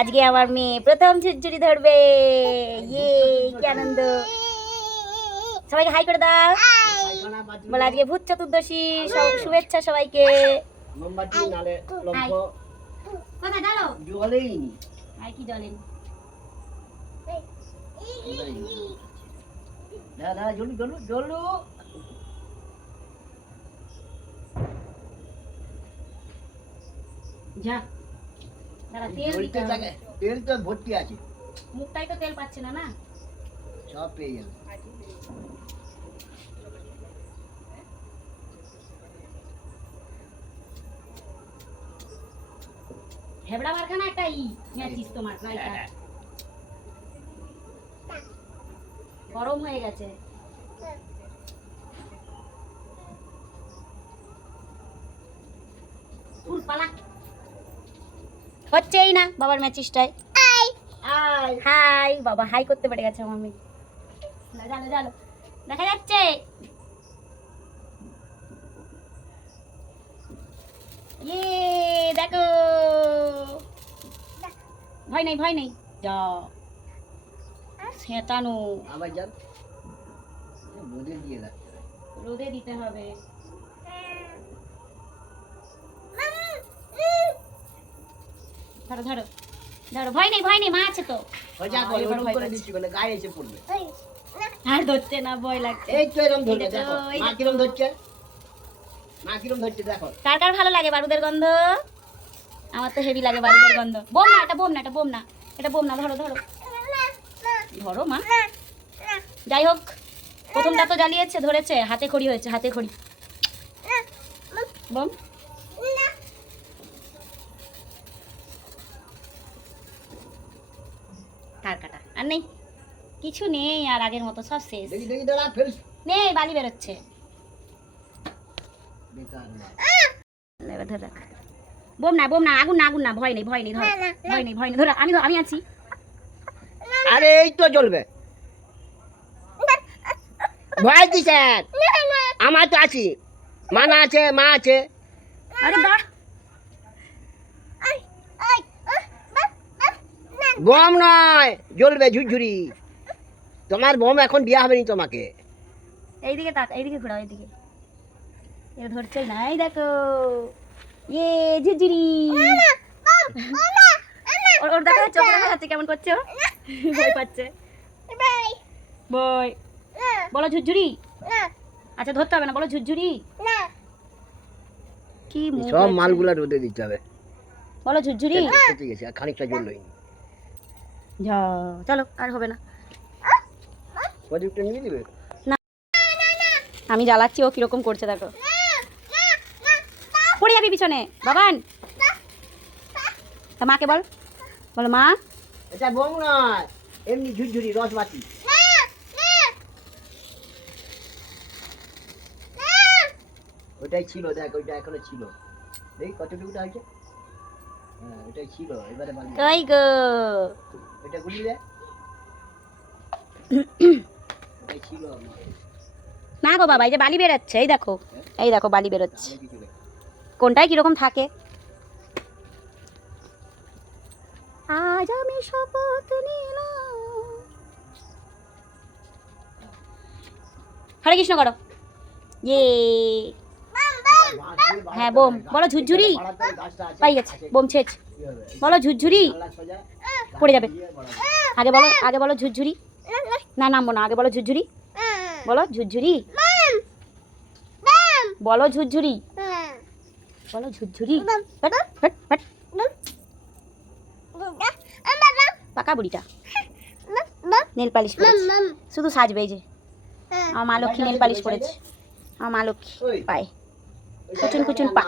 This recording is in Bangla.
আজকে আমার মেয়ে প্রথম ঝুরঝুরি ধরবে। ইয়ে কি আনন্দ। সবাইকে হাই করে দাও। বলে আজকে ভূত চতুর্দশী, শুভেচ্ছা সবাইকে। কোথায় জ্বালো? আর কি জ্বলেন? যা তেল তো ভর্তি আছে, মুখটাই তো তেল পাচ্ছে না। না সব পেয়ে যাবে। হেবড়া মারখানা একটা ম্যাচিস তোমার রাইটা গরম হয়ে গেছে। ফুল পালা হচ্ছেই না বাবার ম্যাচিসটাই। হাই বাবা হাই করতে পেরে গেছে আমার মেয়ে। জানো জানো দেখা যাচ্ছে। ইয়ে দেখো ভয় নেই ভয় নেই। যা শেতানো আবার যান রোদে দিয়ে দাও, রোদে দিতে হবে। ধরো ধরো ধরো ভয় নেই মা আছে তো। গায়ে এসে পড়বে। আর ধরছে না ভয় লাগছে। এই তো এরকম ধরবে, দেখো মা কিরম ধরছে, মা কিরম ধরছে দেখো। কার কার ভালো লাগে বারুদের গন্ধ? আমার তো হেভি লাগে বারুদের গন্ধ। বোম না এটা বোম না, এটা বোম না, এটা বোম না। ধরো ধরো ধরো মা। যাই হোক প্রথমটা তো জ্বালিয়েছে, ধরেছে, হাতে খড়ি হয়েছে, হাতে খড়ি। বোম তার কাটা আর নেই, কিছু নেই আর, আগের মতো সব শেষ। নেই বালি বেরোচ্ছে। বোম না বোম না, আগুন না আগুন না, ভয় নেই ভয় নেই, ধর ভয় নেই ভয় নেই, ধর আমি আছি। আরে এই তো জ্বলবে, ভয় কিসের? আমার তো আছি, মানা আছে, মা আছে। আরে দাঁড়, বোম নয়, জ্বলবে ঝুরঝুরি। তোমার বোম এখন দেওয়া হবে না তোমাকে। এইদিকে তাক, এইদিকে ঘোরাও, এইদিকে। এটা ধরছেই না, এই দেখো ইয়ে ঝুরঝুরি। ওর দেখো চোখে দেখা যাচ্ছে কেমন করছে, ভয় পাচ্ছে। বই বলো ঝুরঝুরি। আচ্ছা ধরতে হবে না, বলো ঝুরঝুরি। কি সব মালগুলা রোদে দিতে হবে। বলো ঝুরঝুরি। ঠিক আছে, আর খানিকটা জ্বললোই। যা চলো আর হবে না। প্রদীপটা নিয়ে দিবে না আমি জ্বালাচ্ছি, ও কিরকম করছে দেখো। পড়ে যাবি পিছনে বাবান। তা মাকে বল, বলো মা। এটা বোম নয়, এমনি ঝুরঝুরি রসবাতি। ওটাই ছিল, দেখ ওইটা এখনো ছিল। এই কতটুকুটা হয়েছে? হ্যাঁ ওটাই ছিল, এবারে বালি তাই গো। এটা গুলি দে। ওটাই ছিল না গো বাবা, এই যে বালি বেরোচ্ছে, এই দেখো বালি বেরোচ্ছে। কোনটায় কিরকম থাকে। আজ আমি শপথ নিলাম। হরে কৃষ্ণ করো। ইয়ে হ্যাঁ বোম বলো ঝুরঝুরি। পাই গেছে বোম ছেচ। বলো ঝুরঝুরি। পড়ে যাবে। আগে বলো ঝুরঝুরি। না নামবো না, আগে বলো ঝুরঝুরি। বলো ঝুরঝুরি। বলো ঝুরঝুরি। বলো ঝুরঝুরি। পাকা বুড়িটা নেল পালিশ করেছে, শুধু সাজবে। এই যে আমার মা লক্ষ্মী নেল পালিশ করেছে, আমার মা লক্ষ্মী পায় কুচুন কুচুন পা।